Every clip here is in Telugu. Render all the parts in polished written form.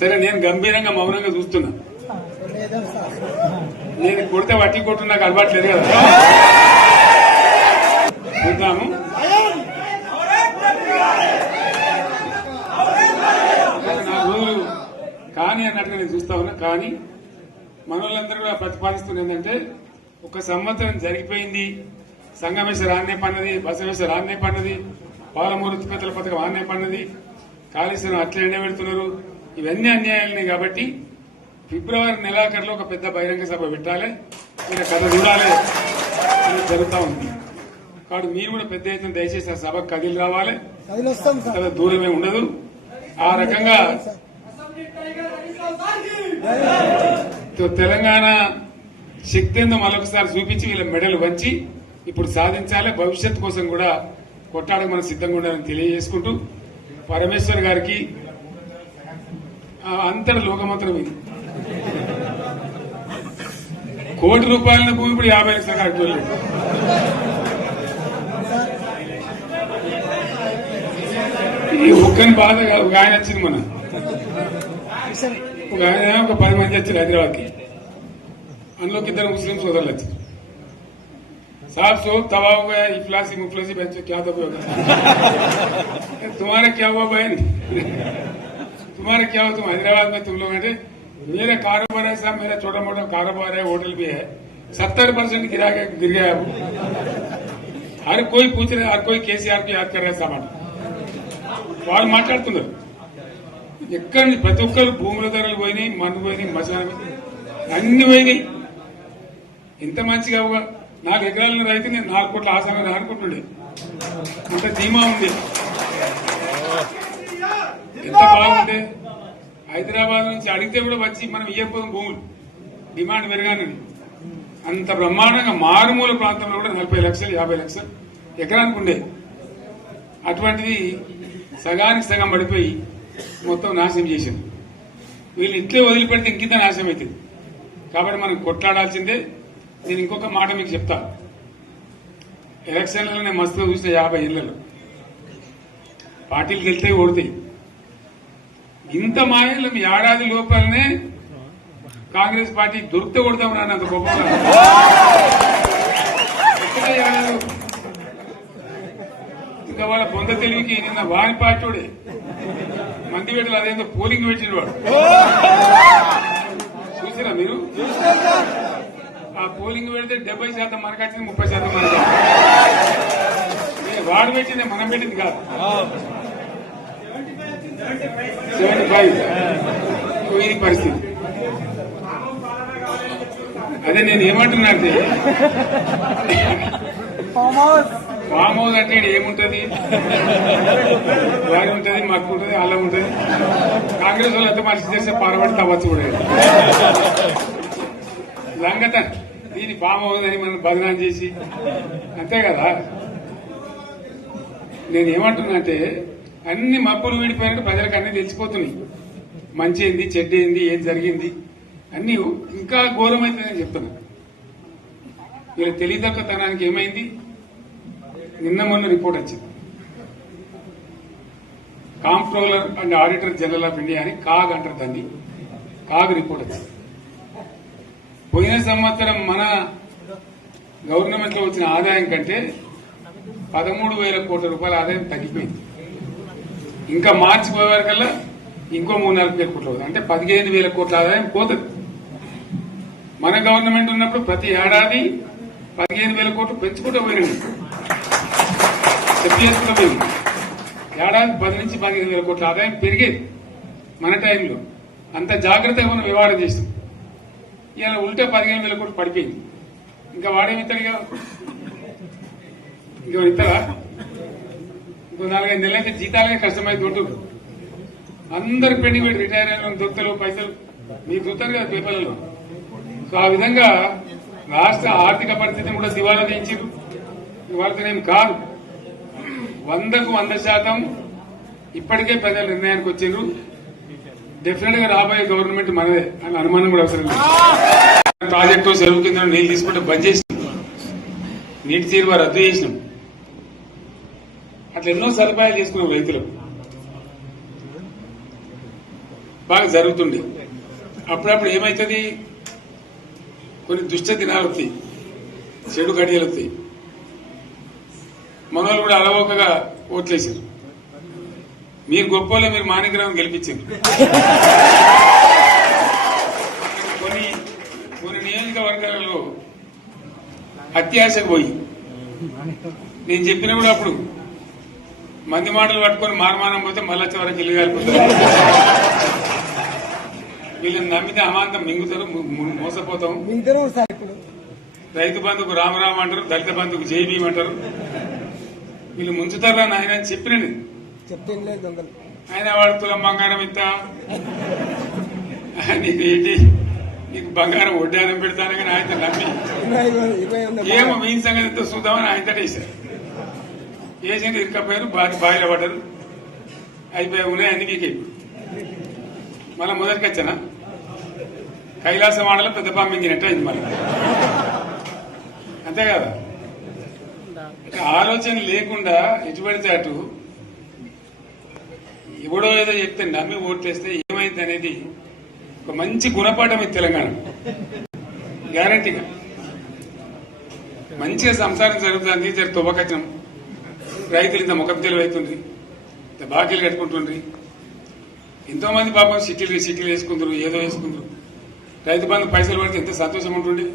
సరే నేను గంభీరంగా మౌనంగా చూస్తున్నా. నేను కొడితే వట్టి కొట్టు నాకు అలవాట్లేదు కదా. చూద్దాము. నా రోజులు కానీ అన్నట్టుగా నేను చూస్తా ఉన్నా. కానీ మనోళ్ళందరూ కూడా ప్రతిపాదిస్తున్న ఏంటంటే, ఒక సంవత్సరం జరిగిపోయింది, సంగమేశ్వర ఆన్నే పన్నది, బసవేశ్వర ఆన్నే పన్నది, పాలమూరు ఉత్పత్తుల పథకం ఆన్నే పన్నది, కాళేశ్వరం అట్లే ఎండబెడుతున్నారు, ఇవన్నీ అన్యాయాలని. కాబట్టి ఫిబ్రవరి నెలాఖరులో ఒక పెద్ద బహిరంగ సభ పెట్టాలి, ఇలా కథ చూడాలి అని జరుగుతూ ఉంది. కాబట్టి మీరు కూడా పెద్ద ఎత్తున దయచేసి ఆ సభకు కదిలి రావాలి, కథ దూరమే ఉండదు. ఆ రకంగా తెలంగాణ శక్తి ఏందో మరొకసారి చూపించి వీళ్ళ మెడలు వంచి ఇప్పుడు సాధించాలి. భవిష్యత్తు కోసం కూడా కొట్టాడకు మనం సిద్ధంగా ఉండాలని తెలియజేసుకుంటూ, పరమేశ్వర్ గారికి అంతటి లోకమంత్రం ఇది. ₹1,00,00,000 భూమి ఇప్పుడు 50 లక్షల కాడికి వెళ్ళలేదు. ఈ ఒక్కని బాధ ఒక ఆయన వచ్చింది, మన ఒక ఆయన ఒక 10 మంది వచ్చారు హైదరాబాద్కి. అందులోకి 2 ముస్లిం సోదరులు వచ్చారు. साहब सोब तबाह हो गया, इफलासी मुफलसी बच्चों क्या दबे होगा, तुम्हारा क्या हुआ बहन, तुम्हारा क्या हुआ, तुम हैदराबाद में तुम लोग हैं, मेरा कारोबार है साहब, मेरा छोटा मोटा कारोबार है, होटल भी है, 70% गिर गया। हर कोई पूछ रहे, हर कोई केसीआर को याद कर रहा है सामान. వాళ్ళు మాట్లాడుతున్నారు. ఎక్కడ ప్రతి ఒక్కరు భూముల ధరలు పోయినాయి, మన్ను పోయినాయి, మసాలా అన్ని పోయినాయి. ఎంత మంచిగా 4 ఎకరాల రైతు నేను 4 కోట్ల ఆసాన్ని ఆడుకుంటుండే, అంత ధీమా ఉంది. ఎంత బాగుంటే హైదరాబాద్ నుంచి అడిగితే కూడా వచ్చి మనం ఇయ్యకపోతే భూములు డిమాండ్ పెరగానని అంత బ్రహ్మాండంగా మారుమూల ప్రాంతంలో కూడా 40 లక్షలు 50 లక్షలు ఎకరానికి ఉండే. అటువంటిది సగానికి సగం పడిపోయి మొత్తం నాశనం చేశారు. వీళ్ళు ఇట్లే వదిలిపెడితే ఇంకింత నాశనం అవుతుంది. కాబట్టి మనం కొట్లాడాల్సిందే. నేను ఇంకొక మాట మీకు చెప్తా. ఎలక్షన్లలో నేను మస్తుగా చూసిన 50 ఏళ్లలో పార్టీలు గెలితే ఓడతాయి. ఇంత మాయలు ఏడాది లోపలనే కాంగ్రెస్ పార్టీ దొరికితే కొడతాం రాని అంత గొప్పగా ఇంకా వాళ్ళ పొంద తెలివికి నిన్న వారి పార్టీ మంది పెట్టలు అదేందో పోలింగ్ పెట్టిన వాడు చూసారా మీరు? ఆ పోలింగ్ పెడితే 70% మనకు వచ్చింది, 30% మనకు. వాడు పెట్టింది మనం పెట్టింది కాదు. 75 ఇది పరిస్థితి. అదే నేను ఏమంటున్నా అంటే, ఫామ్ హౌస్ అంటే ఏముంటది, వారి ఉంటది, మాకు ఉంటది, అల్లం ఉంటది. కాంగ్రెస్ వాళ్ళు ఎంత మనిషి చేస్తే పారబడి తవ్వచ్చు కూడా లంగత. దీన్ని ఫామ్ హౌస్ అని మనం బదనాం చేసి అంతే కదా. నేను ఏమంటున్నా అంటే, అన్ని మబ్బులు వీడిపోయినట్టు ప్రజలకు అన్ని తెలిసిపోతున్నాయి. మంచి ఏంది, చెడ్డ ఏంది, ఏం జరిగింది అన్ని ఇంకా ఘోరమైందని చెప్తున్నా. వీళ్ళ తెలియదక్కతనానికి ఏమైంది? నిన్న మొన్న రిపోర్ట్ వచ్చింది. Comptroller and auditor general of India అని కాగ్ అంటారు దాన్ని. కాగ్ రిపోర్ట్ వచ్చింది. పోయిన సంవత్సరం మన గవర్నమెంట్ లో వచ్చిన ఆదాయం కంటే 13,000 కోట్ల రూపాయల ఆదాయం తగ్గిపోయింది. ఇంకా మార్చి పోయేవారికల్లా ఇంకో 3-4 కోట్ల అవుతుంది. అంటే 15,000 కోట్ల ఆదాయం పోతుంది. మన గవర్నమెంట్ ఉన్నప్పుడు ప్రతి ఏడాది 15,000 కోట్లు పెంచుకుంటూ పోయింది. చెప్పేసుకుంటూ పోయింది. ఏడాది 10 నుంచి 15,000 కోట్ల ఆదాయం పెరిగేది మన టైంలో. అంత జాగ్రత్తగా మనం వ్యవహారం చేస్తాం. ఇలా ఉల్టా 15,000 కోట్లు పడిపోయింది. ఇంకా వాడేమిస్తాడుగా, ఇంకో ఇస్తారా? ఇంకో 4-5 నెలలైతే జీతాలే కష్టమైంది. దొడ్డు అందరు పెండింగ్ పెట్టి రిటైర్ అయిన దొరుకుతారు పైసలు మీకు చూస్తారు కదా పేపర్లలో. సో ఆ విధంగా రాష్ట్ర ఆర్థిక పరిస్థితిని కూడా దివాలా తీయించారు. వాళ్ళతోనేం కాదు, 100కు 100% ఇప్పటికే ప్రజల నిర్ణయానికి వచ్చారు. డెఫినెట్ గా రాబోయే గవర్నమెంట్ మనదే అని అనుమానం కూడా అవసరం లేదు. ప్రాజెక్టు చెరువు కింద నీళ్లు తీసుకుంటే బంద్ చేసినాం, నీటి తీరువ రద్దు చేసినాం. అట్లా ఎన్నో సదుపాయాలు చేసుకున్నాం రైతులకు. బాగా జరుగుతుండే. అప్పుడప్పుడు ఏమవుతుంది, కొన్ని దుష్ట దినాలు వస్తాయి, చెడు గడియలు వస్తాయి. మనోళ్ళు కూడా అలవోకగా ఓట్లేసారు. మీరు గొప్పలో మీరు మాణిగ్రహం గెలిపించారు. కొన్ని నియోజకవర్గాలలో అత్యాశకు పోయి నేను చెప్పిన కూడా అప్పుడు మంది మాటలు పట్టుకొని మారమానం పోతే మళ్ళీ వరకు ఇల్లు కాలిపోతారు. వీళ్ళని నమ్మితే అమాంతం మింగుతారు, మోసపోతాం. రైతు బంధుకు రామరామ అంటారు, దళిత బంధుకు జైబీం అంటారు. వీళ్ళు ముంచుతారా నాయన అని చెప్పిన ఆయన వాడు తులం బంగారం ఇస్తా, నీకు ఏంటి, నీకు బంగారం వడ్డానం పెడతాను కానీ ఆయన నమ్మి ఏమో మీ సంగతితో చూద్దామని ఆయనతో వేశారు. వేసింది ఇరుకపోయారు, బావిలో పడ్డారు, అయిపోయి ఉన్నాయి అన్ని వీకే. మళ్ళీ మొదటికి వచ్చానా కైలాస వాడలో పెద్ద పంపించినట్టు అయింది మళ్ళీ. అంతే కదా, ఆలోచన లేకుండా ఎటు పడితే అటు ఎవడో ఏదో చెప్తే నమ్మి ఓట్లేస్తే ఏమైంది అనేది ఒక మంచి గుణపాఠం ఇది తెలంగాణ. గ్యారంటీగా మంచిగా సంసారం జరుగుతుంది. జర తువ్వకచ్చనం, రైతులు ఇంత ముఖం తెలివైతుండ్రి, ఇంత బాకీలు కట్టుకుంటుండ్రి. ఎంతో మంది పాపం సిటీలు వేసుకుంటారు, ఏదో వేసుకుంటారు. రైతు బంధు పైసలు పడితే ఎంత సంతోషం ఉంటుండే.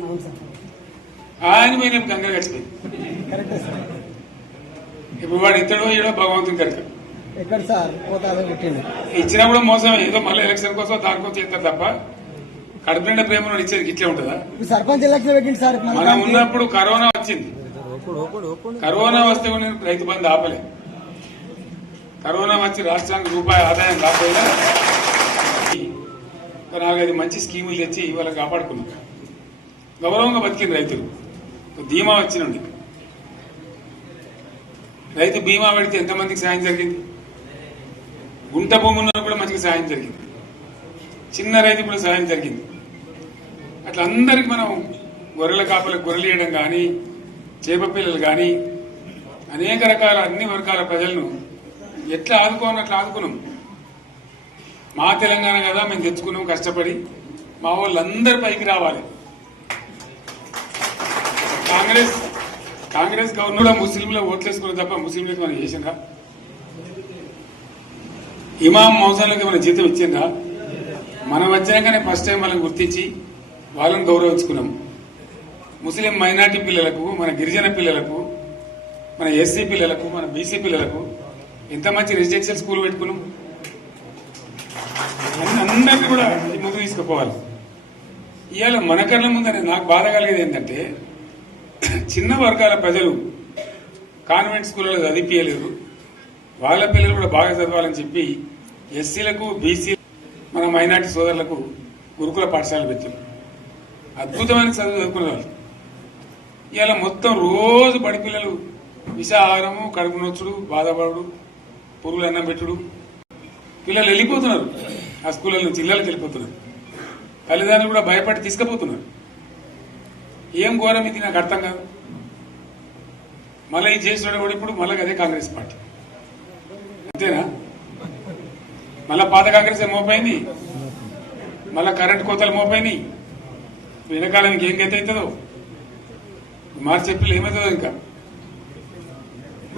ఆయన మీద గంగలు గడిచిపోయింది. ఇప్పుడు వాడు ఇతడో ఏడో భగవంతుని కనుక ఇచ్చినప్పుడు మోసమే. ఏదో మళ్ళీ ఎలక్షన్ కోసం దానికోసం చేస్తారు తప్ప కడుపు నిండా ప్రేమ ఇచ్చేది ఇట్లే ఉంటుందా? సర్పంచ్ ఎలక్షన్ పెట్టింది సార్. మనం ఉన్నప్పుడు కరోనా వచ్చింది. కరోనా వస్తే కూడా నేను రైతు బంధు ఆపలే. కరోనా వచ్చి రాష్ట్రానికి రూపాయి ఆదాయం రాకపోయినా 4-5 మంచి స్కీములు తెచ్చి ఇవాళ కాపాడుకున్నాం. గౌరవంగా బతికింది రైతులు. బీమా వచ్చినండి, రైతు బీమా పెడితే ఎంతమందికి సాయం జరిగింది. గుంట భూముల్లో కూడా మంచిగా సాయం జరిగింది. చిన్న రైతు కూడా సాయం జరిగింది. అట్లా అందరికి మనం గొర్రెల కాపలకు గొర్రెలు వేయడం కానీ, చేప పిల్లలు కానీ, అనేక రకాల అన్ని వర్గాల ప్రజలను ఎట్లా ఆదుకోని అట్లా ఆదుకున్నాం. మా తెలంగాణ కదా మేము తెచ్చుకున్నాం కష్టపడి. మా వాళ్ళందరూ పైకి రావాలి. కాంగ్రెస్ గవర్నమెంట్ ముస్లింలు ఓట్లేసుకున్న తప్ప ముస్లింలకు మనం చేసిందా? ఇమాం మౌజాలకు మన జీతం ఇచ్చిందా? మనం వచ్చినాకనే ఫస్ట్ టైం వాళ్ళని గుర్తించి వాళ్ళని గౌరవించుకున్నాం. ముస్లిం మైనార్టీ పిల్లలకు, మన గిరిజన పిల్లలకు, మన ఎస్సీ పిల్లలకు, మన బీసీ పిల్లలకు ఎంత మంచి రెసిడెన్షియల్ స్కూల్ పెట్టుకున్నాం. అందరినీ కూడా ముందు తీసుకుపోవాలి. ఇవాళ మన కళ్ళ ముందని నాకు బాధ కలిగేది ఏంటంటే, చిన్న వర్గాల ప్రజలు కాన్వెంట్ స్కూళ్ళలో చదివించలేరు. వాళ్ళ పిల్లలు కూడా బాగా చదవాలని చెప్పి ఎస్సీలకు, బీసీ, మన మైనార్టీ సోదరులకు గురుకుల పాఠశాలలు పెట్టారు. అద్భుతమైన చదువు చదువుకునే వాళ్ళు. ఇవాళ మొత్తం రోజు బడి పిల్లలు విషాహారము, కడుపు నొచ్చుడు, బాధపడు, పురుగులు అన్నం పెట్టుడు. పిల్లలు వెళ్ళిపోతున్నారు ఆ స్కూళ్ళ నుంచి, ఇళ్ళకి వెళ్ళిపోతున్నారు. తల్లిదండ్రులు కూడా భయపడి తీసుకుపోతున్నారు. ఏం ఘోరం ఇది నాకు అర్థం కాదు. మళ్ళీ ఇది చేసిన కూడా ఇప్పుడు మళ్ళీ అదే కాంగ్రెస్ పార్టీ అంతేనా? మళ్ళా పాత కాంగ్రెస్ మోపైంది, మళ్ళా కరెంట్ కోతలు మోపైనాయి. వెనకాలం ఇంకేం గతి అవుతుందో మార్చి ఏప్రిల్ ఏమవుతుందో. ఇంకా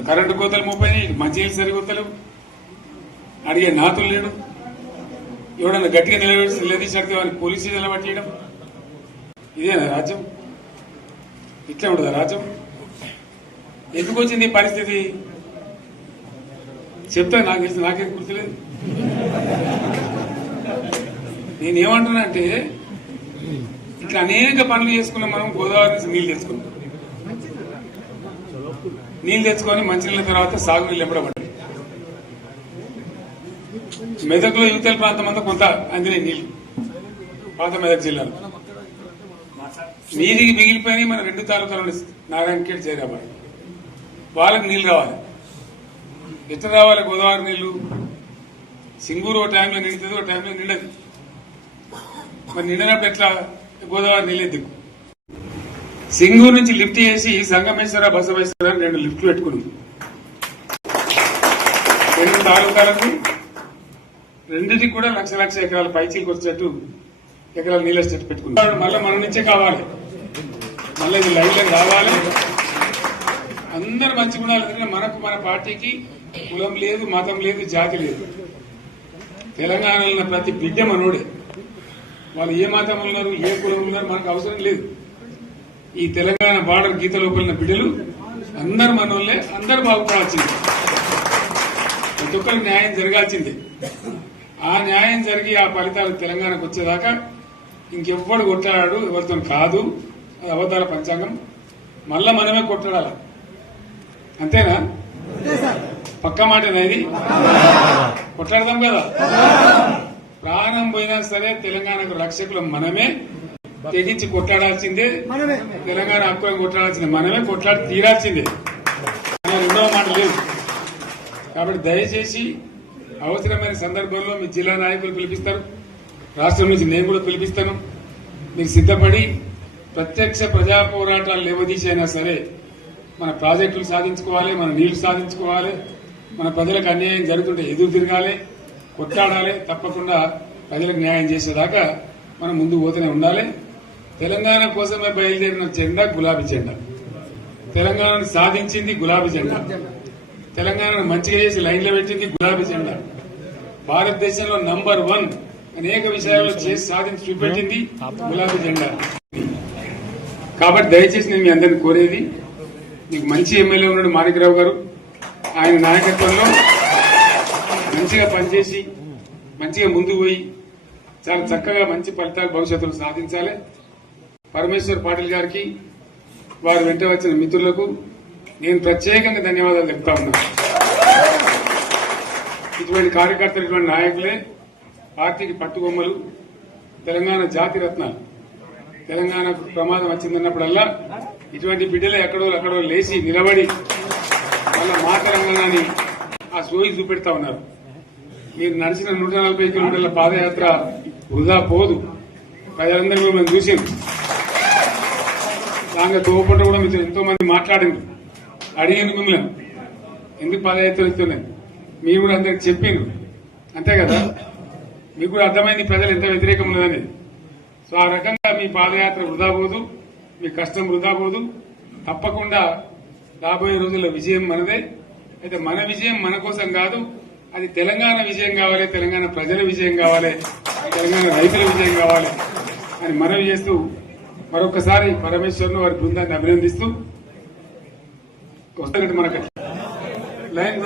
కరెంటు కోతలు మోపైనాయి, మంచినీళ్ళు సరికొత్తలు, అడిగే నాతులు లేడు. ఎవడన్నా గట్టిగా నిలదీసినడితే వారికి పోలీస్ స్టేషన్లో పట్టేయడం. ఇదేనా రాజ్యం? ఇట్లా ఉండదా రాజ్యం? ఎందుకు వచ్చింది ఈ పరిస్థితి చెప్తా. నాకు తెలిసి నాకేం గుర్తులేదు. నేనేమంటున్నా అంటే, ఇట్లా అనేక పనులు చేసుకున్నాం మనం. గోదావరి నుంచి నీళ్లు తెచ్చుకున్నాం. నీళ్లు తెచ్చుకొని మంచినీళ్ళ తర్వాత సాగునీళ్ళు ఎంపడబడ్డాయి. మెదక్లో యువతల ప్రాంతం అంతా కొంత అందినాయి నీళ్లు. పాత మెదక్ జిల్లాలో నీటికి మిగిలిపోయినాయి మన 2 తాలూకాలు, నారాయణఖేడ్, జైరాబాద్. వాళ్ళకి నీళ్లు రావాలి. ఎట్లా రావాలి గోదావరి నీళ్లు? సింగూరు ఒక టైంలో నిండుతుంది, ఒక టైంలో నిండదు. మరి నిండినప్పుడు ఎట్లా గోదావరి నీళ్ళే దిక్కు. సింగూరు నుంచి లిఫ్ట్ చేసి సంగమేశ్వర, బసవేశ్వర 2 లిఫ్ట్లు పెట్టుకున్నాం. 2 తాలూకాలకు రెండింటికి కూడా లక్ష ఎకరాల పైచీలకు వచ్చేట్టు ఎకరాల నీళ్ళ స్టేట్ పెట్టుకున్నాడు. మళ్ళీ మన నుంచే కావాలి, మళ్ళీ ఇది లైన్లోకి రావాలి. అందరు మంచి గుణాలు. ఎందుకంటే మనకు మన పార్టీకి కులం లేదు, మతం లేదు, జాతి లేదు. తెలంగాణలో ఉన్న ప్రతి బిడ్డ మనోడే. వాళ్ళు ఏ మతం ఉన్నారు, ఏ కులం ఉన్నారు మనకు అవసరం లేదు. ఈ తెలంగాణ బార్డర్ గీత లోపలిన బిడ్డలు అందరు మనోళ్ళే, అందరు బాగుపడాల్సిందే. ప్రతి ఒక్కరికి న్యాయం జరగాల్సిందే. ఆ న్యాయం జరిగి ఆ ఫలితాలు తెలంగాణకు వచ్చేదాకా ఇంకెవ్వడు కొట్లాడాడు, ఎవరితో కాదు. అది అవతార పంచాంగం. మళ్ళా మనమే కొట్లాడాలి. అంతేనా? పక్క మాటనా ఇది? కొట్లాడదాం కదా. ప్రాణం పోయినా సరే తెలంగాణకు రక్షకులు మనమే. తెగించి కొట్లాడాల్సిందే. తెలంగాణ హక్కులను కొట్లాడాల్సిందే. మనమే కొట్లాడి తీరాల్సిందే. రెండవ మాట లేదు. కాబట్టి దయచేసి అవసరమైన సందర్భంలో మీ జిల్లా నాయకులు పిలిపిస్తారు, రాష్ట్రం నుంచి నేను కూడా పిలిపిస్తాను. మీరు సిద్ధపడి ప్రత్యక్ష ప్రజా పోరాటాలు లేవదీసైనా సరే మన ప్రాజెక్టులు సాధించుకోవాలి, మన నీళ్లు సాధించుకోవాలి, మన ప్రజలకు అన్యాయం జరుగుతుంటే ఎదురు తిరగాలి, కొట్లాడాలి. తప్పకుండా ప్రజలకు న్యాయం చేసేదాకా మనం ముందు పోతూనే ఉండాలి. తెలంగాణ కోసమే బయలుదేరిన జెండా గులాబీ జెండా. తెలంగాణను సాధించింది గులాబీ జెండా. తెలంగాణను మంచిగా చేసి లైన్లో పెట్టింది గులాబీ జెండా. భారతదేశంలో నంబర్ 1 అనేక విషయాల్లో చేసి సాధించి చూపెట్టింది గులాబీ జెండా. కాబట్టి దయచేసి నేను మీ అందరిని కోరేది, మీకు మంచి ఎమ్మెల్యే ఉన్నాడు మాణిక్రావు గారు. ఆయన నాయకత్వంలో మంచిగా పనిచేసి మంచిగా ముందుకు పోయి చాలా చక్కగా మంచి ఫలితాలు భవిష్యత్తులో సాధించాలి. పరమేశ్వర్ పాటిల్ గారికి, వారు వెంట వచ్చిన మిత్రులకు నేను ప్రత్యేకంగా ధన్యవాదాలు చెప్తా ఉన్నాను. ఇటువంటి కార్యకర్తలు, ఇటువంటి నాయకులే పార్టీకి పట్టుబొమ్మలు, తెలంగాణ జాతి రత్నాలు. తెలంగాణకు ప్రమాదం వచ్చిందన్నప్పుడల్లా ఇటువంటి బిడ్డలే ఎక్కడో లేచి నిలబడి వాళ్ళ మా తెలంగాణని ఆ సోయి చూపెడతా ఉన్నారు. మీరు నడిచిన 140 కిలోమీటర్ల పాదయాత్ర వృధా పోదు. ప్రజలందరూ కూడా మేము చూసాం. దాంట్లో తోపంట కూడా మీరు ఎంతో మంది మాట్లాడింది, అడిగింది మిమ్మల్ని ఎందుకు పాదయాత్ర ఇస్తున్నాయి. మీరు కూడా అందరికి చెప్పిండ్రు, అంతే కదా. మీకు కూడా అర్థమైంది ప్రజలు ఎంత వ్యతిరేకం ఉన్నదని. సో ఆ రకంగా మీ పాదయాత్ర వృధా పోదు, మీ కష్టం వృధా పోదు. తప్పకుండా రాబోయే రోజుల్లో విజయం మనదే. అయితే మన విజయం మన కోసం కాదు, అది తెలంగాణ విజయం కావాలి, తెలంగాణ ప్రజల విజయం కావాలి, తెలంగాణ రైతుల విజయం కావాలి అని మనవి చేస్తూ మరొకసారి పరమేశ్వర్ను వారి బృందాన్ని అభినందిస్తూ వస్తున్నట్టు మనకి లైన్